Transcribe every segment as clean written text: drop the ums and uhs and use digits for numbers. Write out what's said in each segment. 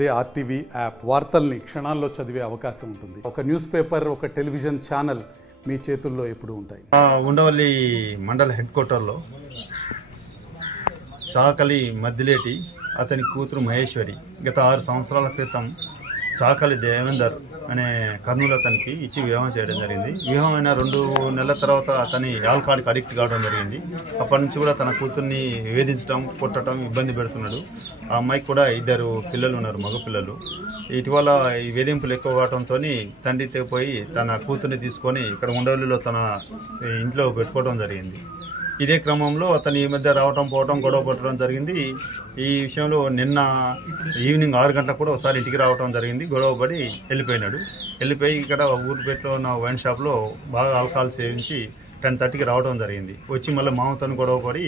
అదే RTV app వార్తల్ని క్షణాల్లో చదివే అవకాశం ఉంటుంది. ఒక న్యూస్ పేపర్, ఒక టెలివిజన్ ఛానల్ మీ చేతుల్లో ఎప్పుడు ఉంటాయి. ఉండవల్లి మండల హెడ్ క్వార్టర్లో చాకలి మద్దిలేటి అతని కూతురు మహేశ్వరి గత 6 సంవత్సరాల క్రితం చాకలి దేవేందర్ అనే కర్నూలు అతనికి ఇచ్చి వివాహం చేయడం జరిగింది. వివాహం అయిన 2 నెలల తర్వాత అతని ఆల్కహాల్కి అడిక్ట్ కావడం జరిగింది. అప్పటి నుంచి కూడా తన కూతుర్ని వేధించడం, కొట్టడం, ఇబ్బంది పెడుతున్నాడు. ఆ అమ్మాయికి కూడా 2 పిల్లలు ఉన్నారు, మగ పిల్లలు. ఇటీవల ఈ వేధింపులు ఎక్కువ కావడంతో తండ్రితో పోయి తన కూతుర్ని తీసుకొని ఇక్కడ ఉండవల్లిలో తన ఇంట్లో పెట్టుకోవడం జరిగింది. ఇదే క్రమంలో అతను ఈ మధ్య రావటం పోవటం గొడవ పట్టడం జరిగింది. ఈ విషయంలో నిన్న ఈవినింగ్ 6 గంటలకు కూడా ఒకసారి ఇంటికి రావడం జరిగింది. గొడవ పడి వెళ్ళిపోయి ఇక్కడ ఊరిపేటలో ఉన్న వైన్ షాప్లో బాగా ఆల్కహాల్ సేవించి 10:30కి రావడం జరిగింది. వచ్చి మళ్ళీ మామతో గొడవ పడి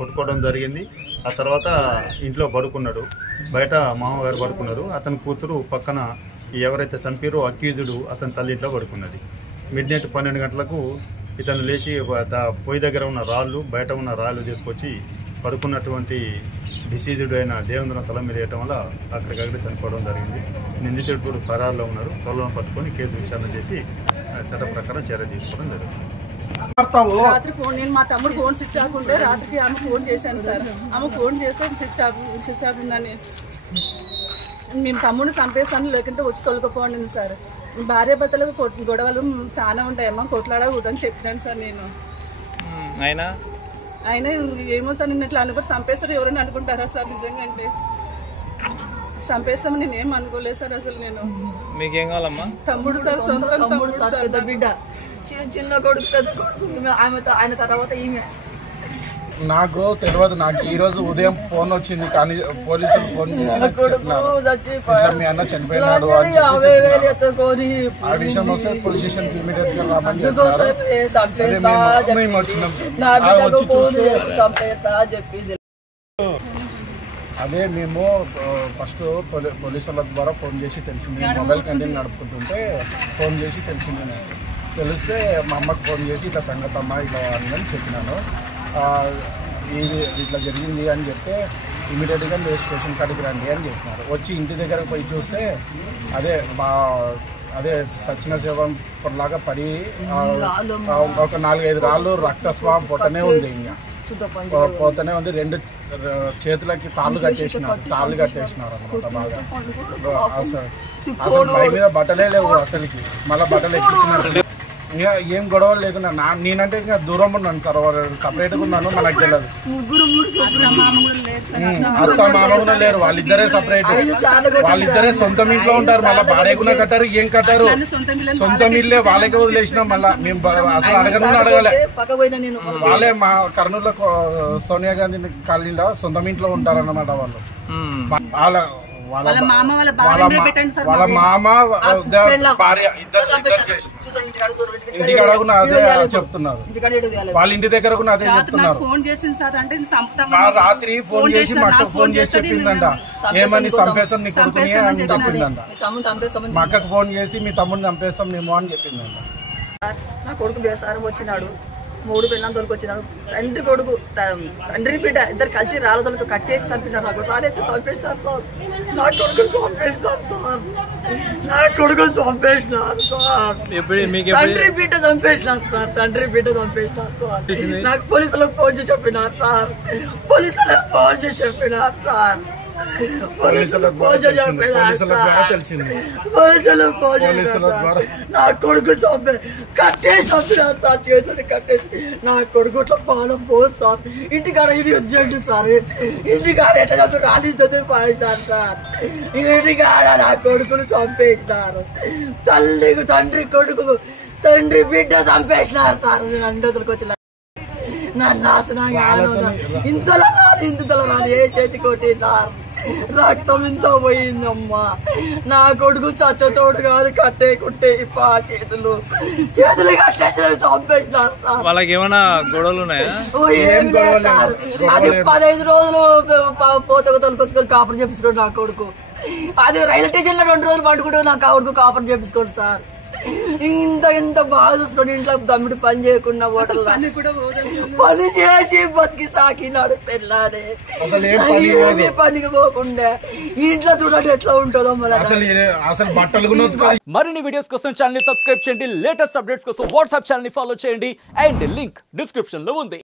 కొట్టుకోవడం జరిగింది. ఆ తర్వాత ఇంట్లో పడుకున్నాడు, బయట మామగారు పడుకున్నారు. అతని కూతురు పక్కన ఎవరైతే చంపారో అక్యూజుడు అతని తల్లి ఇంట్లో పడుకున్నది. మిడ్నైట్ 12 గంటలకు ఇతను లేచి పొయ్యి దగ్గర ఉన్న రాళ్ళు, బయట ఉన్న రాళ్ళు తీసుకొచ్చి పడుకున్నటువంటి డిసీజుడు అయిన దేవేంద్ర తల మీద వేయటం వల్ల అక్కడికక్కడ చనిపోవడం జరిగింది. నిందితుడు కూడా ఫరారులో ఉన్నారు. త్వరలో పట్టుకొని కేసు విచారణ చేసి చట్ట ప్రకారం చర్య తీసుకోవడం జరుగుతుంది. రాత్రి ఫోన్ నేను మా తమ్ముడు ఫోన్ స్విచ్ ఆఫ్ ఉంటే రాత్రికి ఆమె ఫోన్ చేశాను సార్. ఆమె ఫోన్ చేస్తే స్విచ్ ఆఫ్ ఉందని మేము తమ్ముడిని చంపేస్తాను, లేకుంటే వచ్చి తొలగిపోండి సార్. భార్య భర్తలకు గొడవలు చాలా ఉంటాయమ్మా, కొట్లాడకూడదని చెప్పినాను సార్ నేను. అయినా ఏమో సార్ నిన్న ఇట్లా అనుకుంటే చంపేస్తారు ఎవరైనా అనుకుంటారా సార్? నిజంగా అంటే చంపేస్తామని నేనేం అనుకోలేదు సార్. అసలు నేను మీకేం కావాలమ్మా? తమ్ముడు సార్, సొంత తమ్ముడు సార్, పెద్ద బిడ్డ, చిన్న కొడుకు, పెద్ద కొడుకు, ఆయన తర్వాత ఈమె. నాకు తెలియదు. నాకు ఈ రోజు ఉదయం ఫోన్ వచ్చింది, కానీ పోలీసులు ఫోన్ చేసి మీ అన్న చనిపోయినాడు అని ఆ విషయం వస్తే పోలీస్ స్టేషన్కి ఇమీడియట్ గా రామని మేము వచ్చినాం. అదే మేము ఫస్ట్ పోలీసుల ద్వారా ఫోన్ చేసి తెలిసింది. మొబైల్ క్యాంటీన్ నడుపుకుంటుంటే ఫోన్ చేసి తెలిసింది. నాకు తెలిస్తే మా అమ్మకు ఫోన్ చేసి ఇట్లా సంగతి అమ్మ ఇట్లా అని చెప్పినాను. ఇది ఇట్లా జరిగింది అని చెప్తే ఇమీడియట్గా మీరు స్టేషన్ కాడికి రండి అని చెప్పినారు. వచ్చి ఇంటి దగ్గరకు పోయి చూస్తే అదే సచిన శవం లాగా పడి ఒక 4-5 రాళ్ళు రక్తస్వాబ్ పోతనే ఉంది. ఇంకా పోతనే ఉంది. 2 చేతులకి తాళ్ళు కట్టేసినారు అనమాట. బాగా అసలు పై మీద బట్టలే లేవు అసలుకి. మళ్ళీ బట్టలు ఎక్కించినట్టు ఇంకా ఏం గొడవలు లేకుండా నేనంటే ఇంకా దూరం ఉన్నాను సార్, సపరేట్గా ఉన్నాను. మనకు తెలియదు. అత్త మామ కూడా లేరు, వాళ్ళిద్దరే సపరేట్. వాళ్ళిద్దరే సొంత ఇంట్లో ఉంటారు. మళ్ళీ భార్యకున్నా కట్టారు, ఏం కట్టారు, సొంత ఇల్లే వాళ్ళకే వదిలేసినాం. మళ్ళీ మేము అసలు అడగలే. వాళ్ళే మా కర్నూలులో సోనియా గాంధీ కాలనీలో సొంత ఇంట్లో ఉంటారన్నమాట. వాళ్ళు వాళ్ళ మామ భార్య ఇంటికి అడగున అదే చెప్తున్నారు. వాళ్ళ ఇంటి దగ్గర కూడా అదే చెప్తున్నారు. రాత్రి ఫోన్ చేసి మాకు ఫోన్ చేసి చెప్పిందంట, ఏమని చంపేస్తాం నీ కొడుకుని అని చెప్పిందంట. మా అక్కకు ఫోన్ చేసి మీ తమ్ముడిని చంపేస్తాం మేము అని చెప్పిందంట. నా కొడుకు బేసారం వచ్చినాడు, 3 పిల్లలతోకి వచ్చినాడు. తండ్రి బిడ్డ ఇద్దరు కలిసి రాళ్ళతోకి కట్టేసి చంపినారు. నాకు రారైతే చంపేస్తారు సార్. నా కొడుకుని చంపేస్తారు సార్. నా కొడుకుని చంపేసినారు సార్. తండ్రి బిడ్డ చంపేసినారు సార్. నాకు పోలీసులకు ఫోన్ చేసి చెప్పినారు సార్. నా కొడుకు కట్టేసి చంపినారు సార్. చేతులు కట్టేసి నా కొడుకు ఇట్లా పాలం పోదు సార్. ఇంటికాడ ఇది వదిలేండి సార్. ఇంటికాడ ఎట్లా చంపి రాలిస్తుంది పాడిస్తారు సార్. ఇంటికాడ నా కొడుకును చంపేస్తారు. తండ్రి బిడ్డ చంపేసినారు సార్. అందరికి వచ్చిన నా నాశనంగా ఇంతలో రాలి ఏ చేతి కొట్టినారు. రక్తం ఇంత పోయిందమ్మా. నా కొడుకు చచ్చతోడు కాదు, కట్టే కుట్టే చేతులు కట్టేసి చంపేసినారు సార్. వాళ్ళకి ఏమైనా గొడవలు ఉన్నాయా? ఏం లేదు సార్. అది 15 రోజులు పోతకు తొలకొచ్చుకొని కాపురం చేపించుకోండి నా కొడుకు. అది రైల్వే స్టేషన్ లో 2 రోజులు పండుకుంటే నా కొడుకు కాపురం చేపించుకోండి సార్. ఇంత బాగా చూసుకొని ఇంట్లో తమ్ముడు పని చేయకుండా హోటల్ పని చేసి బతికి సాకినాడు పెళ్ళానే పనికి పోకుండా ఇంట్లో చూడండి ఎట్లా ఉంటుందో అసలు బట్టలు మరిన్ని వీడియోస్ కోసం ఛానల్ ని సబ్స్క్రైబ్ చేయండి, లేటెస్ట్ అప్డేట్స్ కోసం వాట్సాప్ ఛానల్ ని ఫాలో చేయండి అండ్ లింక్ డిస్క్రిప్షన్ లో ఉంది.